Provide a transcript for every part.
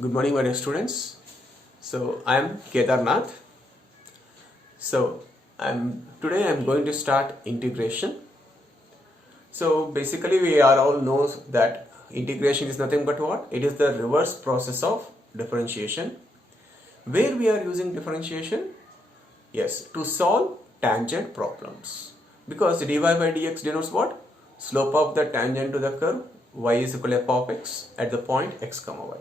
Good morning, my dear students. So I am Kedarnath. So today I am going to start integration. So basically we are all knows that integration is nothing but what? It is the reverse process of differentiation. Where we are using differentiation? Yes, to solve tangent problems. Because dy by dx denotes what? Slope of the tangent to the curve y is equal to f of x at the point x comma y.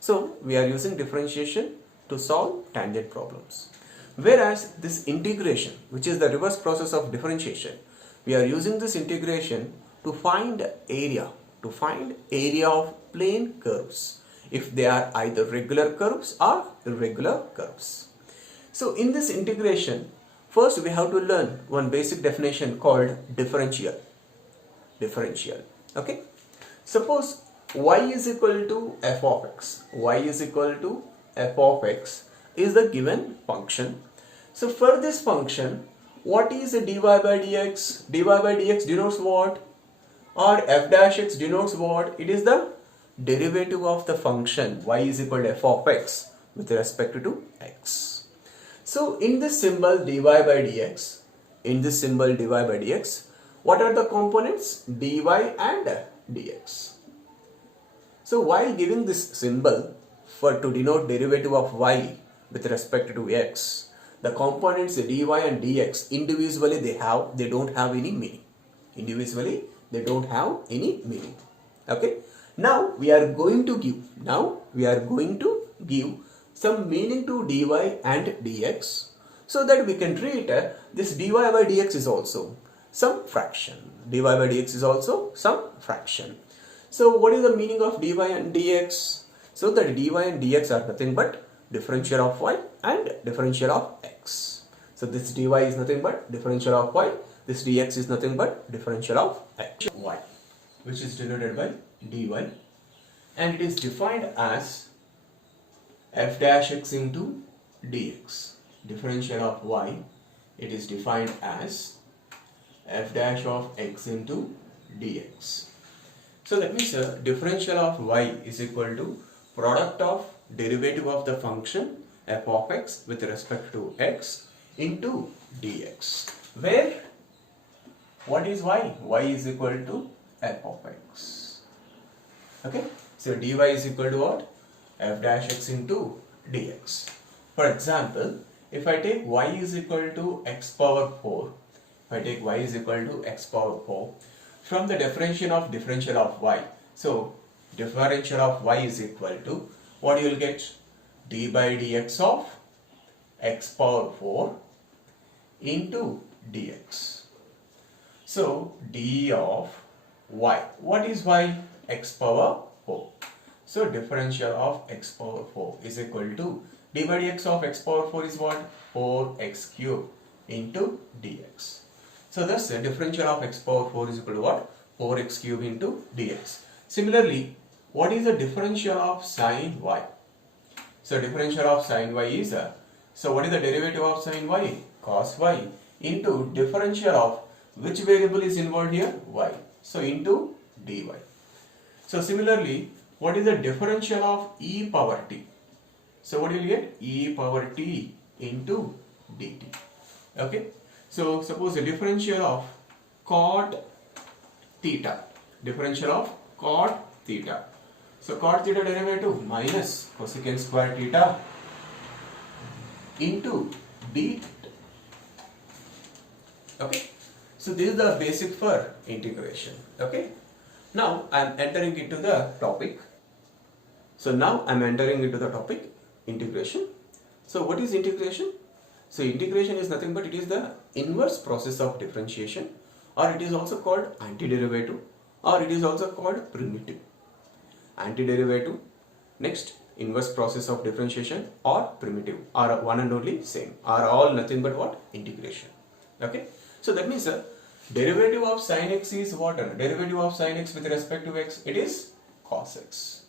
So we are using differentiation to solve tangent problems. Whereas this integration, which is the reverse process of differentiation, we are using this integration to find area of plane curves if they are either regular curves or irregular curves. So in this integration, first we have to learn one basic definition called differential. Okay. Suppose y is equal to f of x. Y is equal to f of x is the given function. So for this function, what is a dy by dx? Dy by dx denotes what? Or f dash x denotes what? It is the derivative of the function y is equal to f of x with respect to x. So in this symbol dy by dx, what are the components? Dy and dx. So while giving this symbol to denote derivative of y with respect to x, the components dy and dx individually they don't have any meaning. Okay. Now we are going to give some meaning to dy and dx, so that we can treat this dy by dx is also some fraction. So what is the meaning of dy and dx? So that dy and dx are nothing but differential of y and differential of x. So this dy is nothing but differential of y, this dx is nothing but differential of x. Y, which is denoted by dy, and it is defined as f dash x into dx. Differential of y, it is defined as f dash of x into dx. So that means differential of y is equal to product of derivative of the function f of x with respect to x into dx. Where what is y? Y is equal to f of x. Okay. So dy is equal to what? F dash x into dx. For example, if I take y is equal to x power 4, from the definition of differential of y, so differential of y is equal to what you will get? D by dx of x power 4 into dx. So d of y, what is y? X power 4. So differential of x power 4 is equal to d by dx of x power 4 is what? 4x cube into dx. So thus the differential of x power 4 is equal to what? 4x cube into dx. Similarly, what is the differential of sine y? So differential of sine y is so what is the derivative of sine y? Cos y into differential of which variable is involved here? Y. So into dy. So similarly, what is the differential of e power t? So what will you get? E power t into dt. Okay. So suppose the differential of cot theta. So cot theta derivative minus cosecant square theta into d. Okay. So this is the basic for integration. Okay. Now I am entering into the topic. Integration. So what is integration? So integration is nothing but it is the inverse process of differentiation, or it is also called antiderivative, or it is also called primitive. Antiderivative, next inverse process of differentiation, or primitive, are one and only same, are all nothing but what? Integration. Okay. So that means derivative of sin x is what? Derivative of sin x with respect to x, it is cos x.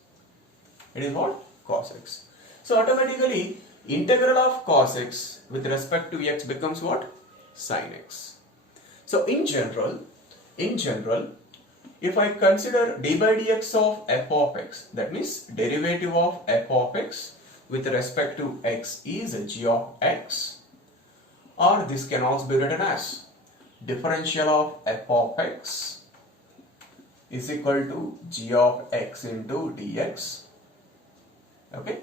It is what? Cos x. So automatically integral of cos x with respect to x becomes what? Sin x. So in general, if I consider d by dx of f of x, that means derivative of f of x with respect to x is g of x, or this can also be written as differential of f of x is equal to g of x into dx. Okay,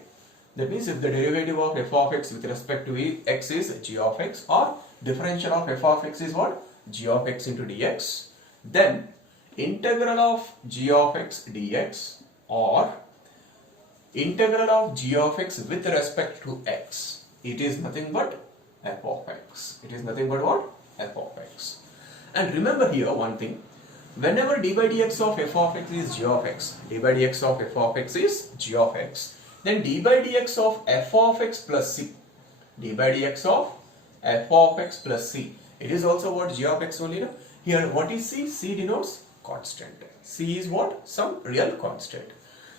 that means if the derivative of f of x with respect to x is g of x, or differential of f of x is what? G of x into dx, then integral of g of x dx or integral of g of x with respect to x, it is nothing but f of x. It is nothing but what? F of x. And remember here one thing, whenever d by dx of f of x is g of x, d by dx of f of x is g of x, then d by dx of f of x plus c, d by dx of f of x plus c, it is also what? G of x only. No? Here what is c? C denotes constant. C is what? Some real constant.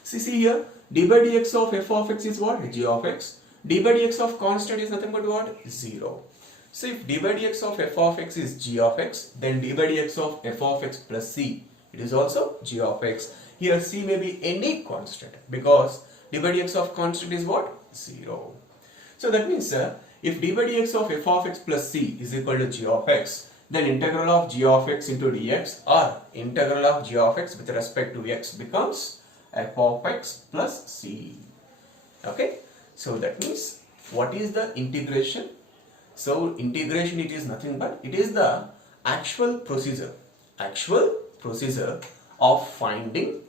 See here, d by dx of f of x is what? G of x. D by dx of constant is nothing but what? 0. So if d by dx of f of x is g of x, then d by dx of f of x plus c, it is also g of x. Here c may be any constant because d by dx of constant is what? 0. So that means if d by dx of f of x plus c is equal to g of x, then integral of g of x into dx or integral of g of x with respect to x becomes f of x plus c. Okay, so that means what is the integration? So integration, it is nothing but it is the actual procedure of finding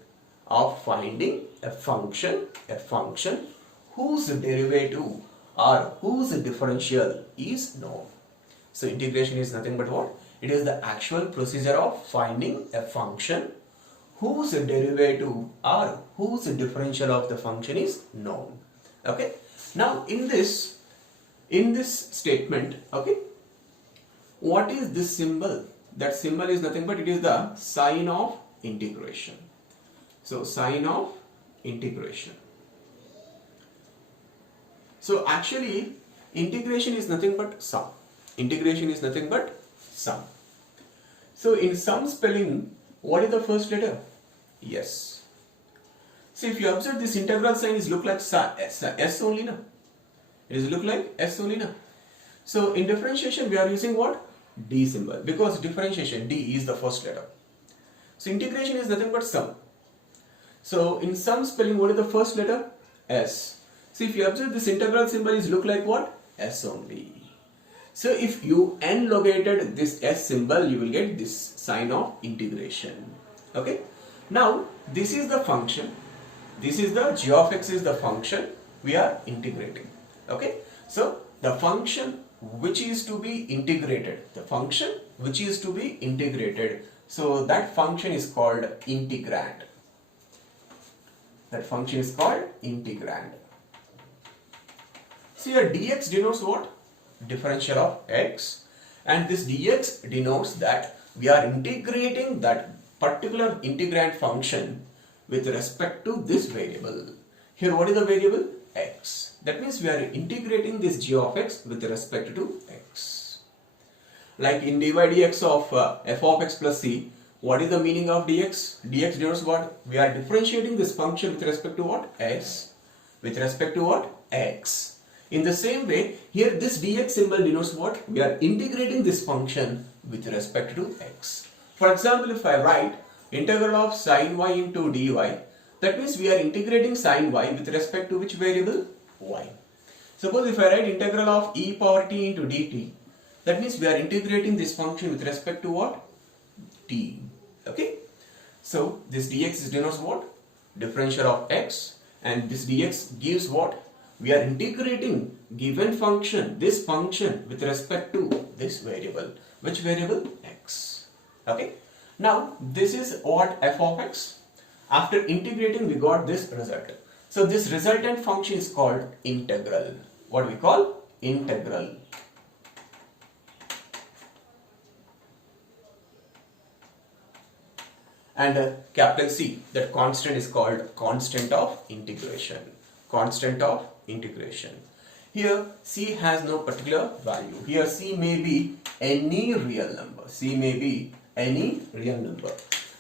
a function whose derivative or whose differential is known. So integration is nothing but what? It is the actual procedure of finding a function whose derivative or whose differential of the function is known. Okay. Now in this statement, okay, what is this symbol? That symbol is nothing but it is the sign of integration. So sign of integration. So actually integration is nothing but sum. Integration is nothing but sum. So in sum spelling, what is the first letter? S. See, if you observe, this integral sign is look like S only now. It is look like S only now. So in differentiation we are using what? D symbol, because differentiation D is the first letter. So integration is nothing but sum. So in sum spelling, what is the first letter? S. See, if you observe, this integral symbol is look like what? S only. So if you n-logated this S symbol, you will get this sign of integration. Okay. Now this is the function. This is the g of x is the function we are integrating. Okay. So the function which is to be integrated. So that function is called integrand. See here, dx denotes what? Differential of x, and this dx denotes that we are integrating that particular integrand function with respect to this variable. Here what is the variable? X. That means we are integrating this g of x with respect to x. Like in dy dx of f of x plus c, what is the meaning of dx? Dx denotes what? We are differentiating this function with respect to what? S. With respect to what? X. In the same way, here this dx symbol denotes what? We are integrating this function with respect to x. For example, if I write integral of sin y into dy, that means we are integrating sin y with respect to which variable? Y. Suppose if I write integral of e power t into dt, that means we are integrating this function with respect to what? T. Okay. So this dx denotes what? Differential of x, and this dx gives what? We are integrating given function, this function with respect to this variable. Which variable? X. Okay. Now this is what? F of x. After integrating we got this result. So this resultant function is called integral. What we call? Integral. And capital C, that constant is called constant of integration. Here C has no particular value. Here C may be any real number.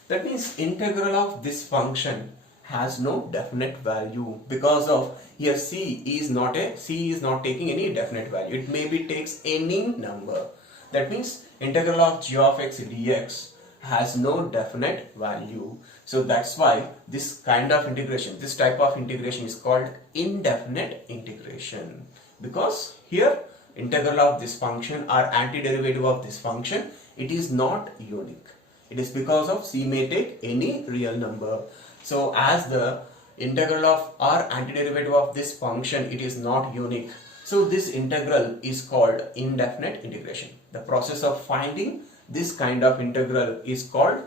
That means integral of this function has no definite value, because of here c is not taking any definite value. It maybe takes any number. That means integral of g of x dx has no definite value. So that's why this kind of integration, this type of integration is called indefinite integration, because here integral of this function or antiderivative of this function, it is not unique. It is because of c may take any real number. So as the integral of or antiderivative of this function, it is not unique. So this integral is called indefinite integration. The process of finding this kind of integral is called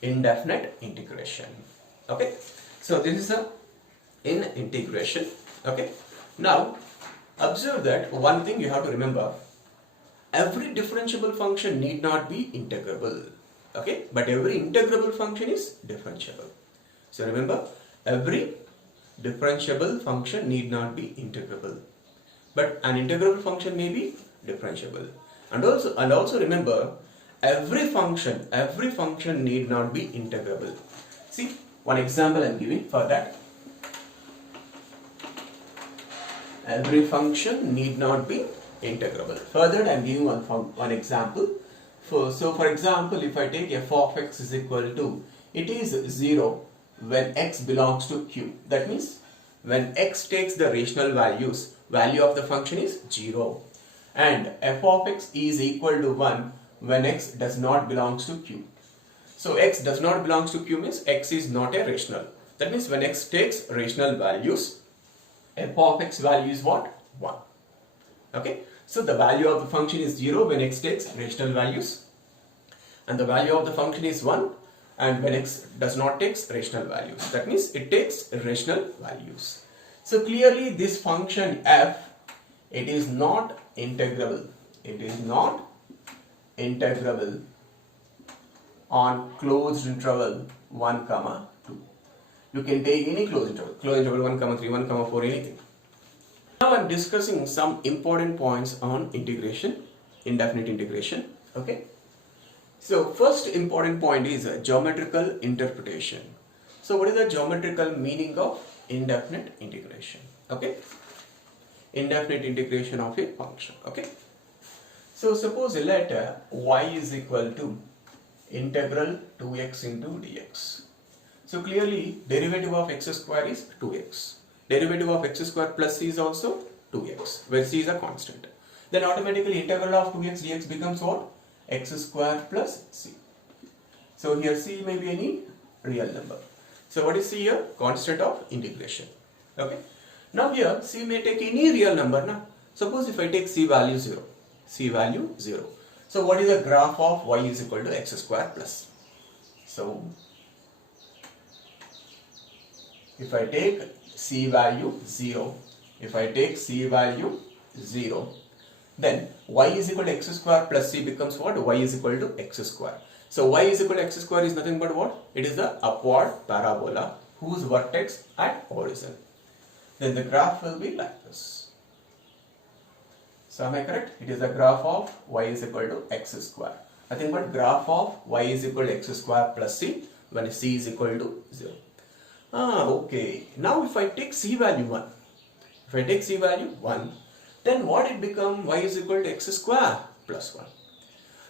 indefinite integration. Okay. So this is in integration. Okay. Now observe that one thing you have to remember. Every differentiable function need not be integrable. Okay. But every integrable function is differentiable. So remember, every differentiable function need not be integrable, but an integrable function may be differentiable. And also remember, every function need not be integrable. See, one example I am giving for that. Every function need not be integrable. Further, I am giving one example. So for example, if I take f of x is equal to, it is 0 when x belongs to Q. That means when x takes the rational values, value of the function is 0. And f of x is equal to 1 when x does not belongs to Q. So x does not belongs to Q means x is not a rational. That means when x takes rational values, f of x value is what? 1. Okay. So the value of the function is 0 when x takes rational values, and the value of the function is 1 and when x does not take rational values. That means it takes rational values. So clearly this function f, it is not integrable. It is not integrable on closed interval 1, 2. You can take any closed interval 1, 3, 1, 4, anything. Now I am discussing some important points on integration, indefinite integration. Okay. So first important point is geometrical interpretation. So what is the geometrical meaning of indefinite integration? Okay. Indefinite integration of a function. Okay. So suppose let y is equal to integral 2x into dx. So clearly derivative of x square is 2x. Derivative of x square plus c is also 2x, where c is a constant. Then automatically integral of 2x dx becomes what? X square plus c. So here c may be any real number. So what is c here? Constant of integration. Okay. Now here c may take any real number. Now suppose if I take c value 0. C value 0. So what is the graph of y is equal to x square plus? So if I take c value 0, then y is equal to x square plus c becomes what? Y is equal to x square. So y is equal to x square is nothing but what? It is the upward parabola whose vertex at origin. Then the graph will be like this. So am I correct? It is the graph of y is equal to x square. Nothing but graph of y is equal to x square plus c when c is equal to 0. Okay. Now if I take c value 1, then what it become? Y is equal to x square plus 1.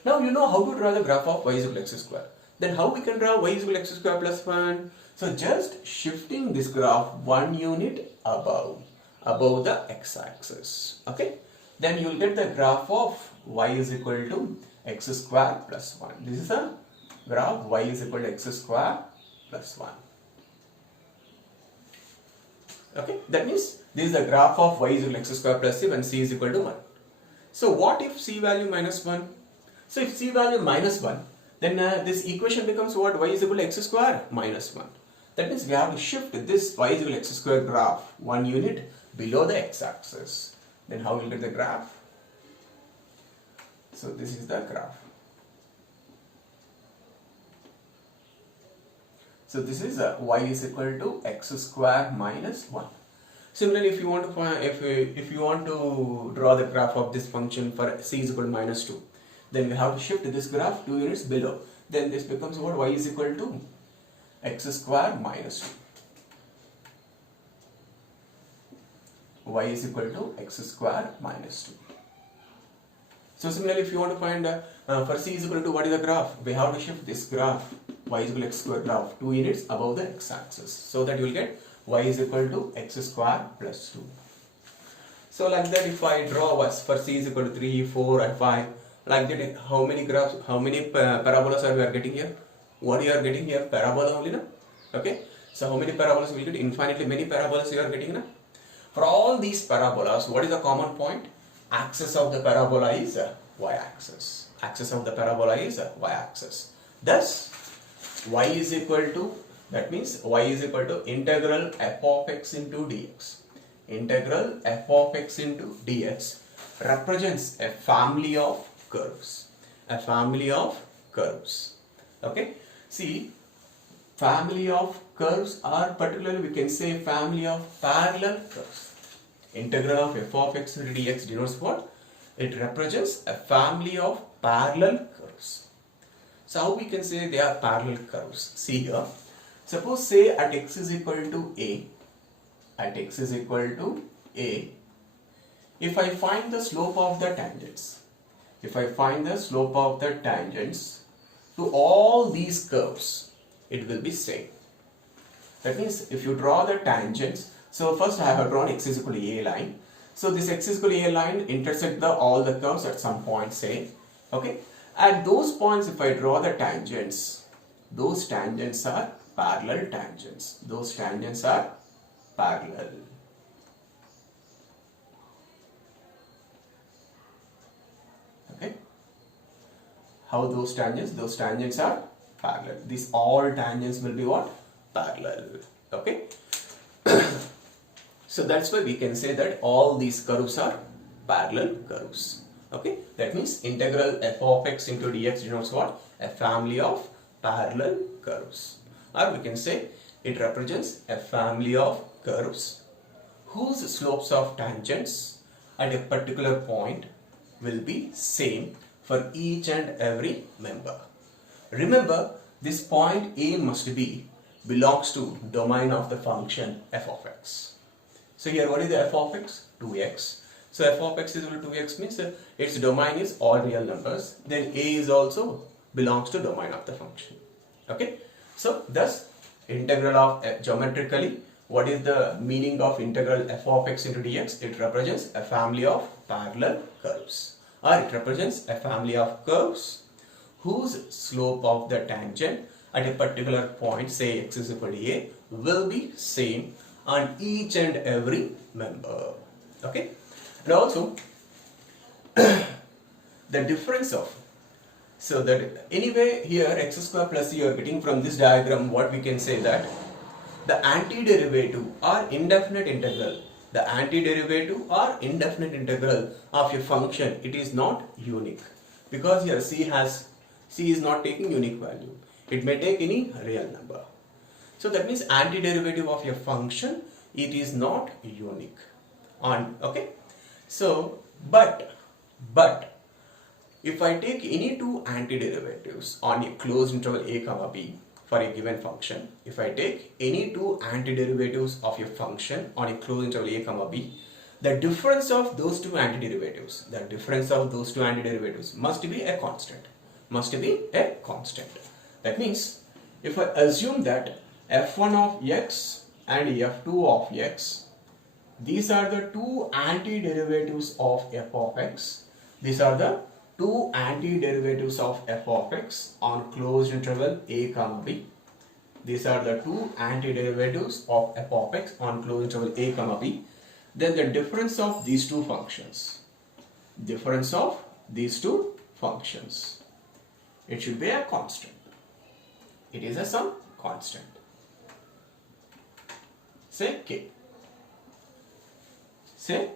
Now you know how to draw the graph of y is equal to x square. Then how we can draw y is equal to x square plus 1? So just shifting this graph 1 unit above the x-axis. Okay. Then you will get the graph of y is equal to x square plus 1. This is a graph y is equal to x square plus 1. Okay, that means this is the graph of y is equal to x square plus c when c is equal to 1. So what if c value minus 1? So if c value minus 1, then this equation becomes what? Y is equal to x square minus 1. That means we have to shift this y is equal to x square graph 1 unit below the x-axis. Then how will you get the graph? So this is the graph. So this is y is equal to x square minus 1. Similarly, if you want to find, if you want to draw the graph of this function for c is equal to minus 2, then we have to shift this graph 2 units below. then this becomes what? Y is equal to x square minus 2. Y is equal to x square minus 2. So similarly, if you want to find for c is equal to what is the graph, we have to shift this graph y is equal to x square graph 2 units above the x-axis, so that you will get y is equal to x square plus 2. So like that, if I draw was for c is equal to 3, 4 and 5, like that, how many graphs, how many parabolas are we are getting here? What you are getting here? Parabola only, na? Okay. So how many parabolas will you get? Infinitely many parabolas you are getting, na? For all these parabolas, what is the common point? Axis of the parabola is y-axis. Axis of the parabola is y-axis. Thus, y is equal to, that means y is equal to integral f of x into dx. Integral f of x into dx represents a family of curves. A family of curves. Okay. See, family of curves are particularly, we can say, family of parallel curves. Integral of f of x into dx denotes what? It represents a family of parallel curves. So how we can say they are parallel curves? See here, suppose say at x is equal to a, at x is equal to a, if I find the slope of the tangents, if I find the slope of the tangents to all these curves, it will be same. That means if you draw the tangents, so first I have drawn x is equal to a line. So this x is equal to a line intersect all the curves at some point, say. Okay. At those points, if I draw the tangents, those tangents are parallel tangents. Those tangents are parallel. Okay. How those tangents? Those tangents are parallel. These all tangents will be what? Parallel. Okay. So that's why we can say that all these curves are parallel curves. Okay, that means integral f of x into dx denotes what? A family of parallel curves. Or we can say it represents a family of curves whose slopes of tangents at a particular point will be same for each and every member. Remember, this point A must be belongs to domain of the function f of x. So here what is the f of x? 2x. So f of x is equal to 2x means its domain is all real numbers. Then a is also belongs to domain of the function. Okay. So thus integral of geometrically, what is the meaning of integral f of x into dx? It represents a family of parallel curves, or it represents a family of curves whose slope of the tangent at a particular point, say x is equal to a, will be same on each and every member. Okay. And also the difference of, so that anyway here x square plus you are getting from this diagram, what we can say that the antiderivative or indefinite integral, the antiderivative or indefinite integral of a function, it is not unique, because here c is not taking unique value. It may take any real number. So that means antiderivative of a function, it is not unique. Okay. So but if I take any two antiderivatives on a closed interval a comma b for a given function, if I take any two antiderivatives of a function on a closed interval a comma b, the difference of those two antiderivatives, must be a constant. Must be a constant. That means if I assume that f1 of x and f2 of x, these are the two antiderivatives of f of x. These are the two antiderivatives of f of x on closed interval a comma b. These are the two antiderivatives of f of x on closed interval a comma b. Then the difference of these two functions, it should be a constant. It is a some constant. Say k. Say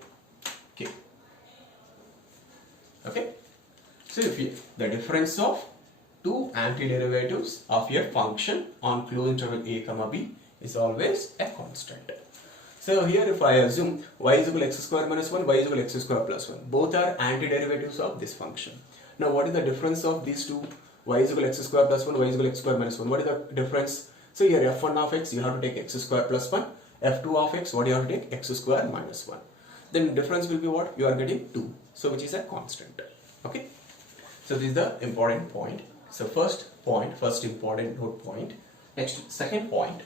k. Okay. So if the difference of two antiderivatives of a function on closed interval a comma b is always a constant. So here if I assume y is equal to x square minus 1, y is equal to x square plus 1, both are antiderivatives of this function. Now what is the difference of these two y is equal to x square plus 1, y is equal to x square minus 1. What is the difference? So here f1 of x, you have to take x square plus 1. f2 of x, what do you have to take? X square minus 1. Then difference will be what? You are getting 2. So which is a constant. Okay. So this is the important point. So first important note point. Next, second point.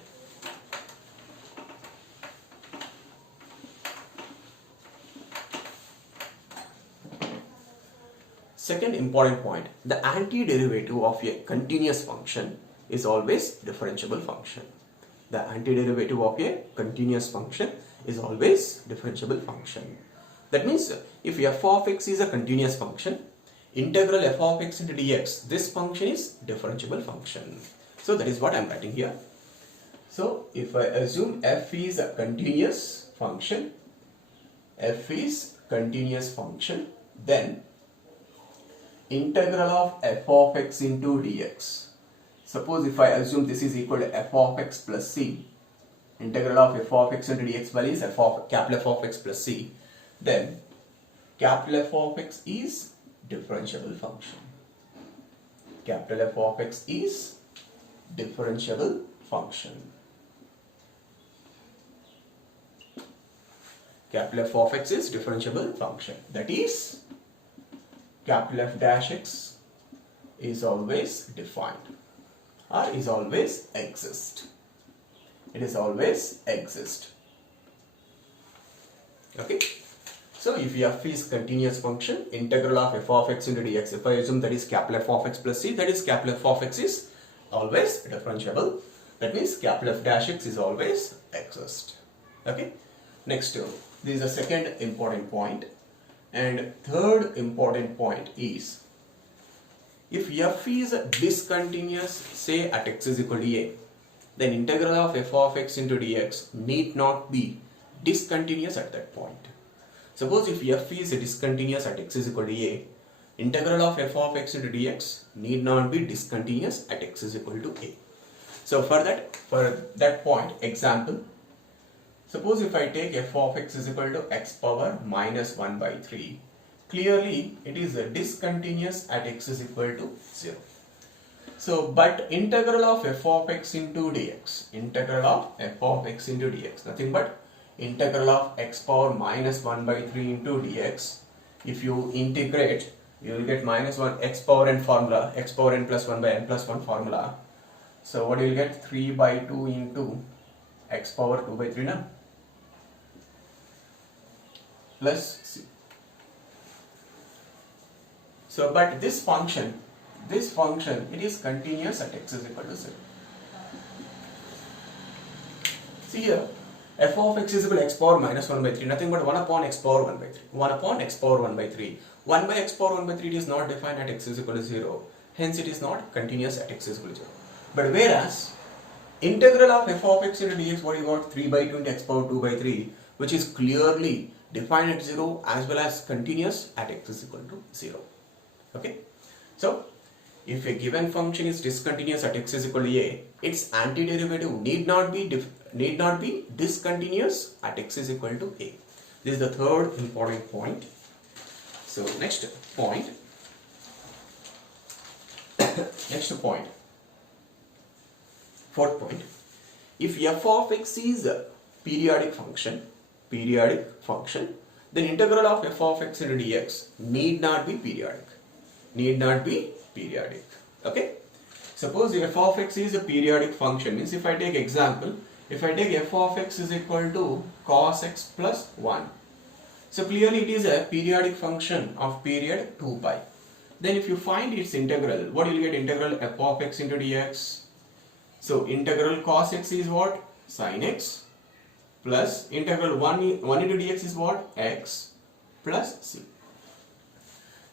Second important point, the antiderivative of a continuous function is always differentiable function. The antiderivative of a continuous function is always differentiable function. That means if f of x is a continuous function, integral f of x into dx, this function is differentiable function. So that is what I am writing here. So if I assume f is a continuous function, then integral of f of x into dx. Suppose if I assume this is equal to f of x plus c, integral of f of x into dx value is capital F of x plus c, then capital F of x is differentiable function. Capital F of x is differentiable function. Capital F of x is differentiable function. That is, capital F dash x is always defined or is always exist. It is always exist. Okay. So if f is continuous function, integral of f of x into dx, if I assume that is capital F of x plus c, that is capital F of x is always differentiable. That means capital F dash x is always exist. Okay. Next, this is the second important point. And third important point is, if f is discontinuous, say at x is equal to a, then integral of f of x into dx need not be discontinuous at that point. Suppose if f is discontinuous at x is equal to a, integral of f of x into dx need not be discontinuous at x is equal to a. So for that point, example, suppose if I take f of x is equal to x power minus 1 by 3, clearly it is discontinuous at x is equal to 0. So, but integral of f of x into dx, nothing but integral of x power minus 1 by 3 into dx, if you integrate, you will get minus 1 x power n formula, x power n plus 1 by n plus 1 formula. So what you will get? 3 by 2 into x power 2 by 3 now, plus c. So but this function, it is continuous at x is equal to 0. See here, f of x is equal to x power minus 1 by 3, nothing but 1 upon x power 1 by 3. 1 upon x power 1 by 3. 1 by x power 1 by 3 is not defined at x is equal to 0. Hence it is not continuous at x is equal to 0. But whereas, integral of f of x into dx, what you got? 3 by 2 into x power 2 by 3, which is clearly defined at 0 as well as continuous at x is equal to 0. Okay. So, if a given function is discontinuous at x is equal to a, its antiderivative need not be discontinuous at x is equal to a. This is the third important point. So next point. Fourth point. If f of x is a periodic function, then integral of f of x into dx need not be periodic. Okay. Suppose f of x is a periodic function, means if I take example, if I take f of x is equal to cos x plus 1. So clearly it is a periodic function of period 2 pi. Then if you find its integral, what you will get? Integral f of x into dx. So integral cos x is what? Sin x, plus integral 1 into dx is what? X plus c.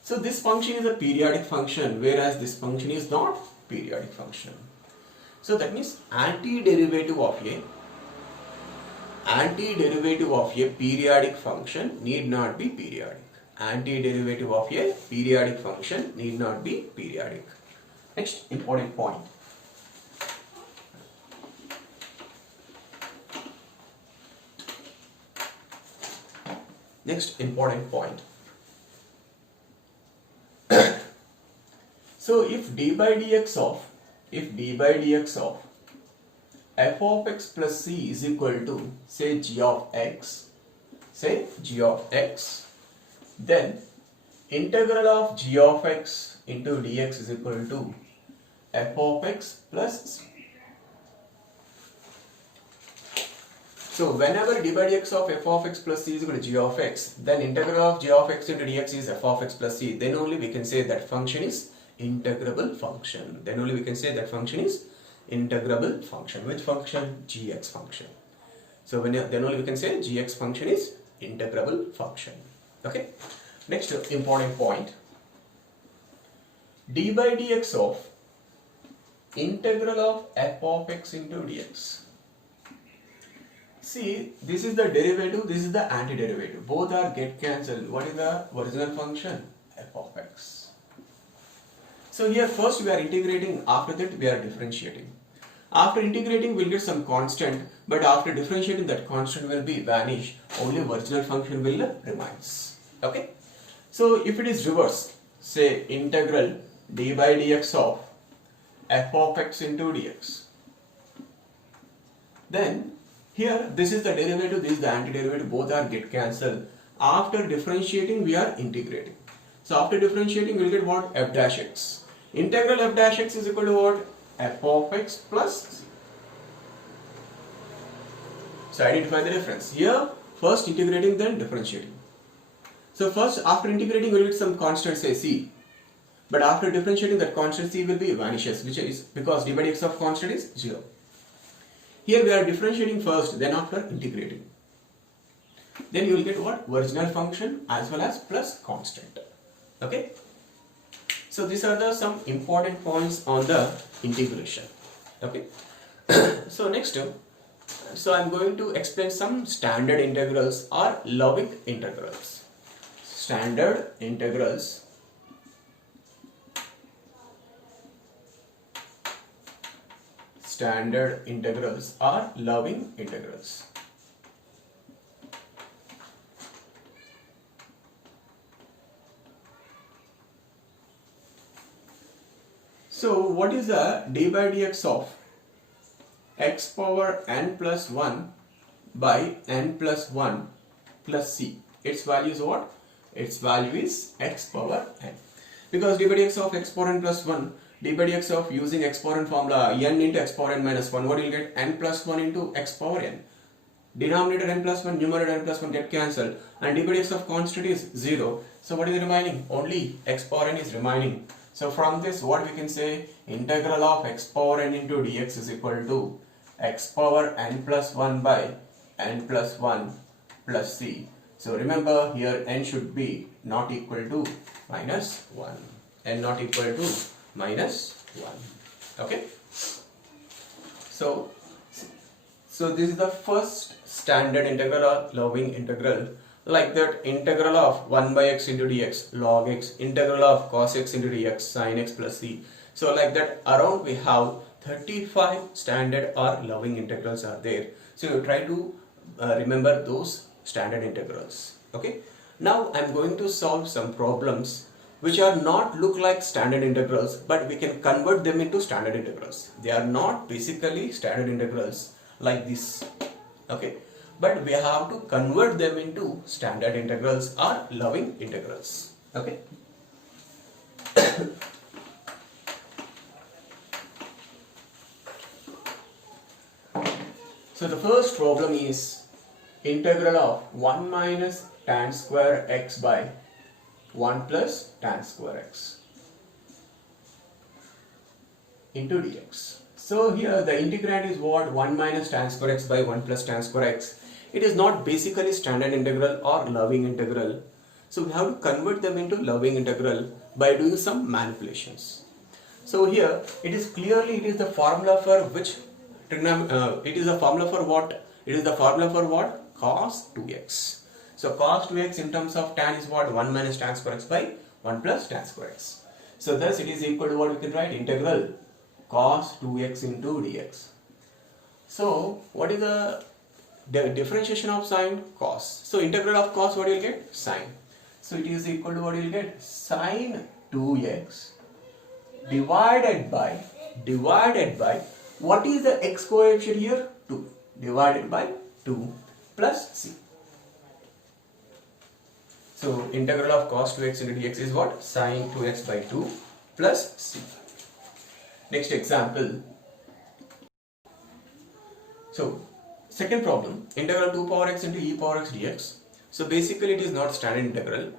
So this function is a periodic function, whereas this function is not periodic function. So that means antiderivative of a periodic function need not be periodic. Antiderivative of a periodic function need not be periodic. Next important point. So if d by dx of f of x plus c is equal to say g of x, then integral of g of x into dx is equal to f of x plus c. So whenever d by dx of f of x plus c is equal to g of x, then integral of g of x into dx is f of x plus c. Then only we can say that function is integrable function. Then only we can say that function is integrable function. Which function? Gx function. So then only we can say gx function is integrable function. Okay. Next important point. D by dx of integral of f of x into dx. See, this is the derivative, this is the antiderivative. Both are get cancelled. What is the original function? F of x. So here first we are integrating, after that we are differentiating. After integrating we will get some constant, but after differentiating that constant will be vanished. Only original function will remains. Okay. So if it is reversed, say integral d by dx of f of x into dx, then here this is the derivative, this is the antiderivative, both are get cancelled. After differentiating we are integrating. So after differentiating we will get what? F dash x. Integral f dash x is equal to what? F of x plus c. So identify the difference. Here first integrating, then differentiating. So first after integrating we will get some constant, say c. But after differentiating that constant c will be vanishes, which is because d by dx of constant is 0. Here we are differentiating first, then after integrating. Then you will get what? Original function as well as plus constant. Okay. So these are the some important points on the integration. Okay. So next, so I am going to explain some standard integrals or loving integrals. Standard integrals. Standard integrals are loving integrals. So what is the d by dx of x power n plus 1 by n plus 1 plus c? Its value is what? Its value is x power n. Because d by dx of x power n plus 1, d by dx of using x power n formula n into x power n minus 1, what you will get? N plus 1 into x power n. Denominator n plus 1, numerator n plus 1 get cancelled, and d by dx of constant is 0. So what is remaining? Only x power n is remaining. So from this what we can say? Integral of x power n into dx is equal to x power n plus 1 by n plus 1 plus c. So remember here n should be not equal to minus 1. N not equal to minus 1. Okay. So this is the first standard integral or loving integral. Like that, integral of 1 by x into dx log x, integral of cos x into dx sin x plus c. So like that, around we have 35 standard or loving integrals are there. So you try to remember those standard integrals. Okay. Now I am going to solve some problems which are not look like standard integrals, but we can convert them into standard integrals. They are not basically standard integrals like this. Okay. But we have to convert them into standard integrals or loving integrals. Okay. So the first problem is integral of 1 minus tan square x by 1 plus tan square x into dx. So here the integrand is what? 1 minus tan square x by 1 plus tan square x. It is not basically standard integral or loving integral. So we have to convert them into loving integral by doing some manipulations. So here it is clearly, it is the formula for which it is the formula for what? It is the formula for what? Cos 2x. So cos 2x in terms of tan is what? 1 minus tan square x by 1 plus tan square x. So thus it is equal to what we can write? Integral cos 2x into dx. So what is the differentiation of sine? Cos. So integral of cos, what you will get? Sine. So it is equal to what you will get? Sine 2x divided by what is the x coefficient here? 2 divided by 2 plus c. So integral of cos 2x into dx is what? Sin 2x by 2 plus c. Next example. So second problem, integral 2 power x into e power x dx. So basically it is not standard integral.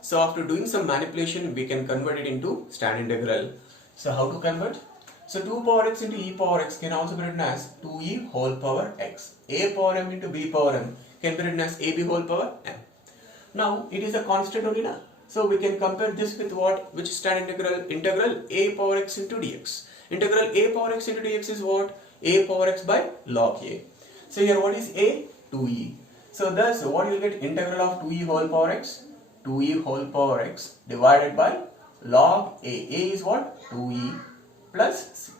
So after doing some manipulation we can convert it into standard integral. So how to convert? So 2 power x into e power x can also be written as 2e whole power x. A power m into b power m can be written as ab whole power m. Now it is a constant only now. So we can compare this with what? Which standard integral? Integral a power x into dx. Integral a power x into dx is what? A power x by log a. So here what is a? 2e. So thus what you will get? Integral of 2e whole power x. 2e whole power x divided by log a. A is what? 2e plus c.